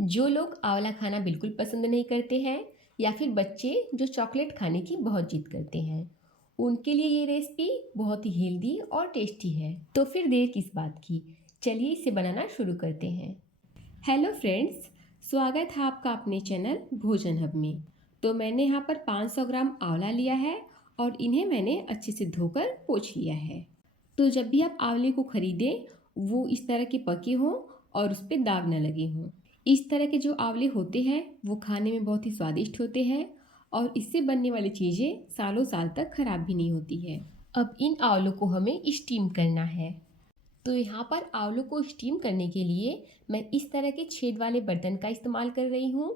जो लोग आंवला खाना बिल्कुल पसंद नहीं करते हैं या फिर बच्चे जो चॉकलेट खाने की बहुत जिद करते हैं, उनके लिए ये रेसिपी बहुत ही हेल्दी और टेस्टी है। तो फिर देर किस बात की, चलिए इसे बनाना शुरू करते हैं। हेलो फ्रेंड्स, स्वागत है आपका अपने चैनल भोजन हब में। तो मैंने यहाँ पर 500 ग्राम आंवला लिया है और इन्हें मैंने अच्छे से धोकर पोंछ लिया है। तो जब भी आप आंवले को खरीदें, वो इस तरह के पके हों और उस पर दाग न लगे हों। इस तरह के जो आंवले होते हैं वो खाने में बहुत ही स्वादिष्ट होते हैं और इससे बनने वाली चीज़ें सालों साल तक खराब भी नहीं होती है। अब इन आंवलों को हमें स्टीम करना है। तो यहाँ पर आंवलों को स्टीम करने के लिए मैं इस तरह के छेद वाले बर्तन का इस्तेमाल कर रही हूँ।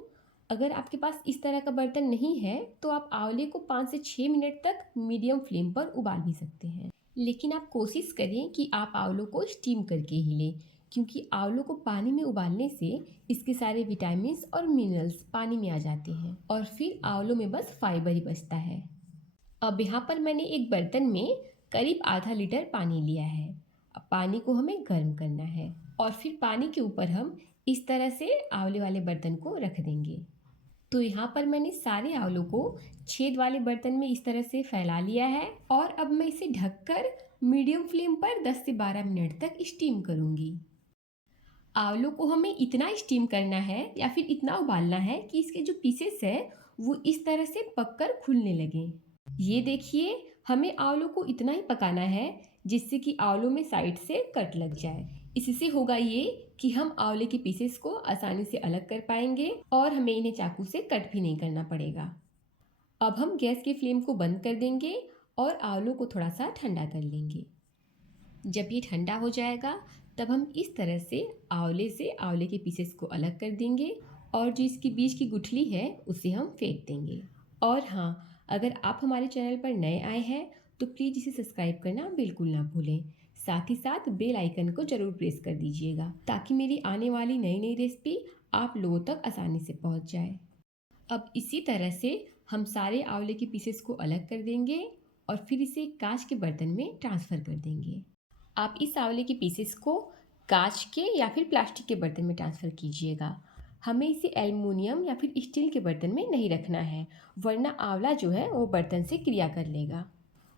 अगर आपके पास इस तरह का बर्तन नहीं है तो आप आंवले को 5 से 6 मिनट तक मीडियम फ्लेम पर उबाल भी सकते हैं। लेकिन आप कोशिश करें कि आप आंवलों को स्टीम करके ही लें, क्योंकि आंवलों को पानी में उबालने से इसके सारे विटामिन और मिनरल्स पानी में आ जाते हैं और फिर आंवलों में बस फाइबर ही बचता है। अब यहाँ पर मैंने एक बर्तन में करीब आधा लीटर पानी लिया है। अब पानी को हमें गर्म करना है और फिर पानी के ऊपर हम इस तरह से आंवले वाले बर्तन को रख देंगे। तो यहाँ पर मैंने सारे आंवलों को छेद वाले बर्तन में इस तरह से फैला लिया है और अब मैं इसे ढककर मीडियम फ्लेम पर 10 से 12 मिनट तक स्टीम करूँगी। आंवलों को हमें इतना स्टीम करना है या फिर इतना उबालना है कि इसके जो पीसेस है वो इस तरह से पककर खुलने लगें। ये देखिए, हमें आंवलों को इतना ही पकाना है जिससे कि आंवलों में साइड से कट लग जाए। इससे होगा ये कि हम आंवले के पीसेस को आसानी से अलग कर पाएंगे और हमें इन्हें चाकू से कट भी नहीं करना पड़ेगा। अब हम गैस की फ्लेम को बंद कर देंगे और आंवलों को थोड़ा सा ठंडा कर लेंगे। जब ये ठंडा हो जाएगा तब हम इस तरह से आंवले के पीसेस को अलग कर देंगे और जो इसकी बीच की गुठली है उसे हम फेंक देंगे। और हाँ, अगर आप हमारे चैनल पर नए आए हैं तो प्लीज़ इसे सब्सक्राइब करना बिल्कुल ना भूलें। साथ ही साथ बेल आइकन को ज़रूर प्रेस कर दीजिएगा ताकि मेरी आने वाली नई नई रेसिपी आप लोगों तक आसानी से पहुंच जाए। अब इसी तरह से हम सारे आंवले के पीसेस को अलग कर देंगे और फिर इसे एक कांच के बर्तन में ट्रांसफ़र कर देंगे। आप इस आंवले के पीसेस को कांच के या फिर प्लास्टिक के बर्तन में ट्रांसफ़र कीजिएगा। हमें इसे एल्युमिनियम या फिर स्टील के बर्तन में नहीं रखना है, वरना आंवला जो है वो बर्तन से क्रिया कर लेगा।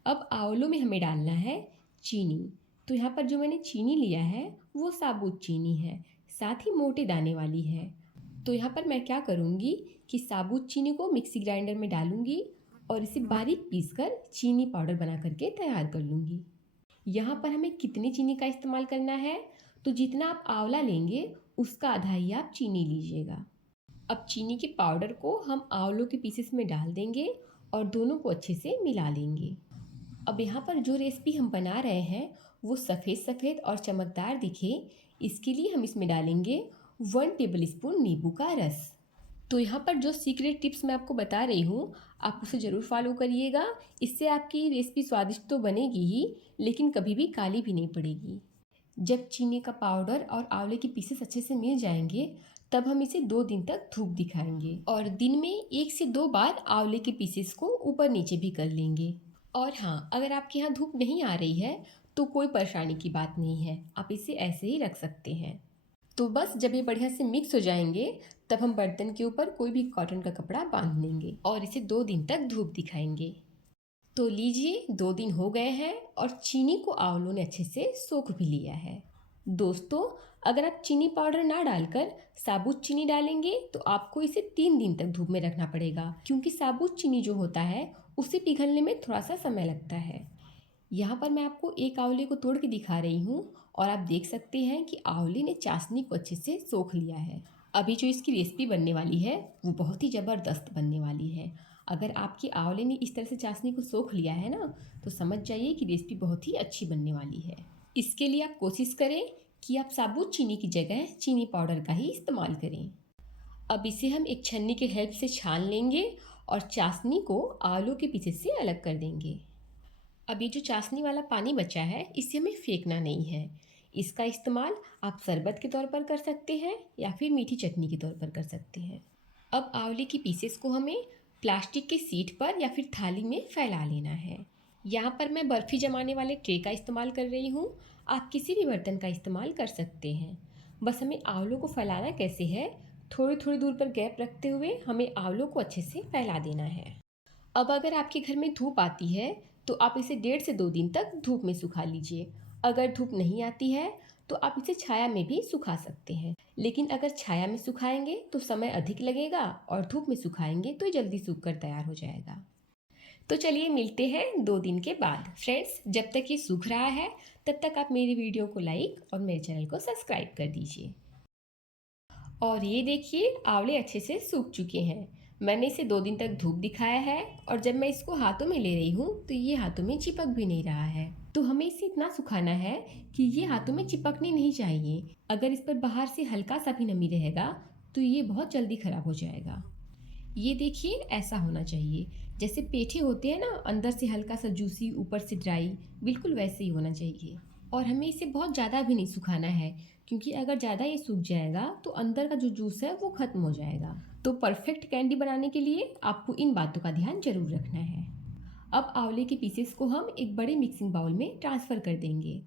अब आंवलों में हमें डालना है चीनी। तो यहाँ पर जो मैंने चीनी लिया है वो साबुत चीनी है, साथ ही मोटे दाने वाली है। तो यहाँ पर मैं क्या करूँगी कि साबुत चीनी को मिक्सी ग्राइंडर में डालूँगी और इसे बारीक पीसकर चीनी पाउडर बना करके तैयार कर लूँगी। यहाँ पर हमें कितनी चीनी का इस्तेमाल करना है, तो जितना आप आंवला लेंगे उसका आधा ही आप चीनी लीजिएगा। अब चीनी के पाउडर को हम आंवलों के पीसेस में डाल देंगे और दोनों को अच्छे से मिला लेंगे। अब यहाँ पर जो रेसिपी हम बना रहे हैं वो सफ़ेद सफ़ेद और चमकदार दिखे, इसके लिए हम इसमें डालेंगे 1 टेबल स्पून नींबू का रस। तो यहाँ पर जो सीक्रेट टिप्स मैं आपको बता रही हूँ, आप उसे ज़रूर फॉलो करिएगा। इससे आपकी रेसिपी स्वादिष्ट तो बनेगी ही, लेकिन कभी भी काली भी नहीं पड़ेगी। जब चीनी का पाउडर और आंवले के पीसेस अच्छे से मिल जाएंगे तब हम इसे 2 दिन तक धूप दिखाएंगे और दिन में 1 से 2 बार आंवले के पीसेस को ऊपर नीचे भी कर लेंगे। और हाँ, अगर आपके यहाँ धूप नहीं आ रही है तो कोई परेशानी की बात नहीं है, आप इसे ऐसे ही रख सकते हैं। तो बस जब ये बढ़िया से मिक्स हो जाएंगे तब हम बर्तन के ऊपर कोई भी कॉटन का कपड़ा बांध लेंगे और इसे 2 दिन तक धूप दिखाएंगे। तो लीजिए, 2 दिन हो गए हैं और चीनी को आंवलों ने अच्छे से सोख भी लिया है। दोस्तों, अगर आप चीनी पाउडर ना डालकर साबुत चीनी डालेंगे तो आपको इसे 3 दिन तक धूप में रखना पड़ेगा, क्योंकि साबुत चीनी जो होता है उसे पिघलने में थोड़ा सा समय लगता है। यहाँ पर मैं आपको एक आंवले को तोड़ के दिखा रही हूँ और आप देख सकते हैं कि आंवले ने चाशनी को अच्छे से सोख लिया है। अभी जो इसकी रेसिपी बनने वाली है वो बहुत ही ज़बरदस्त बनने वाली है। अगर आपके आंवले ने इस तरह से चाशनी को सोख लिया है ना, तो समझ जाइए कि रेसिपी बहुत ही अच्छी बनने वाली है। इसके लिए आप कोशिश करें कि आप साबुत चीनी की जगह चीनी पाउडर का ही इस्तेमाल करें। अब इसे हम एक छन्नी के हेल्प से छान लेंगे और चाशनी को आलू के पीसेस से अलग कर देंगे। अब ये जो चाशनी वाला पानी बचा है इसे हमें फेंकना नहीं है। इसका इस्तेमाल आप शरबत के तौर पर कर सकते हैं या फिर मीठी चटनी के तौर पर कर सकते हैं। अब आंवले की पीसेस को हमें प्लास्टिक के सीट पर या फिर थाली में फैला लेना है। यहाँ पर मैं बर्फ़ी जमाने वाले ट्रे का इस्तेमाल कर रही हूँ, आप किसी भी बर्तन का इस्तेमाल कर सकते हैं। बस हमें आंवलों को फैलाना कैसे है, थोड़ी थोड़ी दूर पर गैप रखते हुए हमें आंवलों को अच्छे से फैला देना है। अब अगर आपके घर में धूप आती है तो आप इसे 1.5 से 2 दिन तक धूप में सुखा लीजिए। अगर धूप नहीं आती है तो आप इसे छाया में भी सुखा सकते हैं, लेकिन अगर छाया में सुखाएंगे तो समय अधिक लगेगा और धूप में सुखाएंगे तो जल्दी सूख कर तैयार हो जाएगा। तो चलिए मिलते हैं 2 दिन के बाद। फ्रेंड्स, जब तक ये सूख रहा है तब तक आप मेरी वीडियो को लाइक और मेरे चैनल को सब्सक्राइब कर दीजिए। और ये देखिए, आंवले अच्छे से सूख चुके हैं। मैंने इसे 2 दिन तक धूप दिखाया है और जब मैं इसको हाथों में ले रही हूँ तो ये हाथों में चिपक भी नहीं रहा है। तो हमें इसे इतना सुखाना है कि ये हाथों में चिपकनी नहीं चाहिए। अगर इस पर बाहर से हल्का सा भी नमी रहेगा तो ये बहुत जल्दी खराब हो जाएगा। ये देखिए, ऐसा होना चाहिए। जैसे पेठे होते हैं ना, अंदर से हल्का सा जूसी ऊपर से ड्राई, बिल्कुल वैसे ही होना चाहिए। और हमें इसे बहुत ज़्यादा भी नहीं सुखाना है, क्योंकि अगर ज़्यादा ये सूख जाएगा तो अंदर का जो जूस है वो ख़त्म हो जाएगा। तो परफेक्ट कैंडी बनाने के लिए आपको इन बातों का ध्यान जरूर रखना है। अब आंवले के पीसेस को हम एक बड़े मिक्सिंग बाउल में ट्रांसफ़र कर देंगे।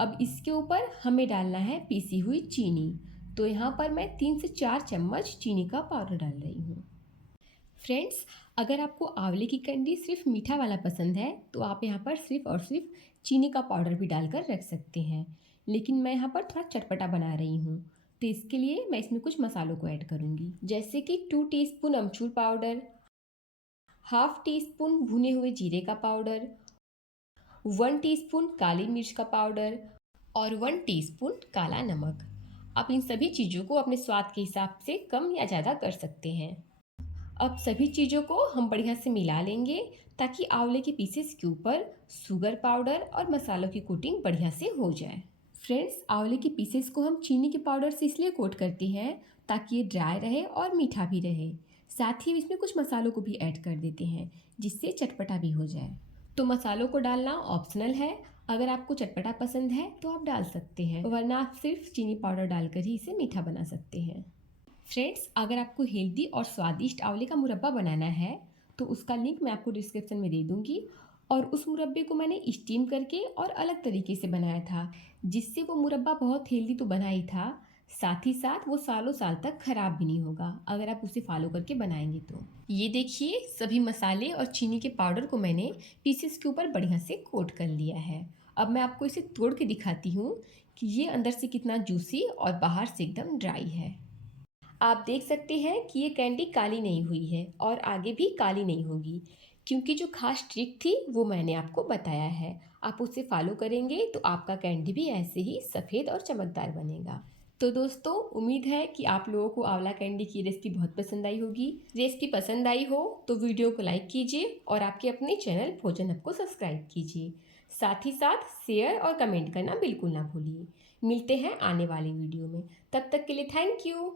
अब इसके ऊपर हमें डालना है पीसी हुई चीनी। तो यहाँ पर मैं 3 से 4 चम्मच चीनी का पाउडर डाल रही हूँ। फ्रेंड्स, अगर आपको आंवले की कैंडी सिर्फ मीठा वाला पसंद है तो आप यहाँ पर सिर्फ और सिर्फ चीनी का पाउडर भी डालकर रख सकते हैं, लेकिन मैं यहाँ पर थोड़ा चटपटा बना रही हूँ तो इसके लिए मैं इसमें कुछ मसालों को ऐड करूँगी, जैसे कि 2 टीस्पून अमचूर पाउडर, हाफ टी स्पून भुने हुए जीरे का पाउडर, 1 टीस्पून काली मिर्च का पाउडर और 1 टीस्पून काला नमक। आप इन सभी चीज़ों को अपने स्वाद के हिसाब से कम या ज़्यादा कर सकते हैं। अब सभी चीज़ों को हम बढ़िया से मिला लेंगे ताकि आंवले के पीसेस के ऊपर शुगर पाउडर और मसालों की कोटिंग बढ़िया से हो जाए। फ्रेंड्स, आंवले के पीसेस को हम चीनी के पाउडर से इसलिए कोट करते हैं ताकि ये ड्राई रहे और मीठा भी रहे। साथ ही इसमें कुछ मसालों को भी ऐड कर देते हैं जिससे चटपटा भी हो जाए। तो मसालों को डालना ऑप्शनल है। अगर आपको चटपटा पसंद है तो आप डाल सकते हैं, वरना आप सिर्फ चीनी पाउडर डालकर ही इसे मीठा बना सकते हैं। फ्रेंड्स, अगर आपको हेल्दी और स्वादिष्ट आंवले का मुरब्बा बनाना है तो उसका लिंक मैं आपको डिस्क्रिप्शन में दे दूँगी। और उस मुरब्बे को मैंने स्टीम करके और अलग तरीके से बनाया था, जिससे वो मुरब्बा बहुत हेल्दी तो बना ही था, साथ ही साथ वो सालों साल तक ख़राब भी नहीं होगा अगर आप उसे फॉलो करके बनाएंगे तो। ये देखिए, सभी मसाले और चीनी के पाउडर को मैंने पीसेस के ऊपर बढ़िया से कोट कर लिया है। अब मैं आपको इसे तोड़ के दिखाती हूँ कि ये अंदर से कितना जूसी और बाहर से एकदम ड्राई है। आप देख सकते हैं कि ये कैंडी काली नहीं हुई है और आगे भी काली नहीं होगी, क्योंकि जो खास ट्रिक थी वो मैंने आपको बताया है। आप उसे फॉलो करेंगे तो आपका कैंडी भी ऐसे ही सफ़ेद और चमकदार बनेगा। तो दोस्तों, उम्मीद है कि आप लोगों को आंवला कैंडी की रेसिपी बहुत पसंद आई होगी। रेसिपी पसंद आई हो तो वीडियो को लाइक कीजिए और आपके अपने चैनल भोजन हब को सब्सक्राइब कीजिए। साथ ही साथ शेयर और कमेंट करना बिल्कुल ना भूलिए। मिलते हैं आने वाली वीडियो में, तब तक के लिए थैंक यू।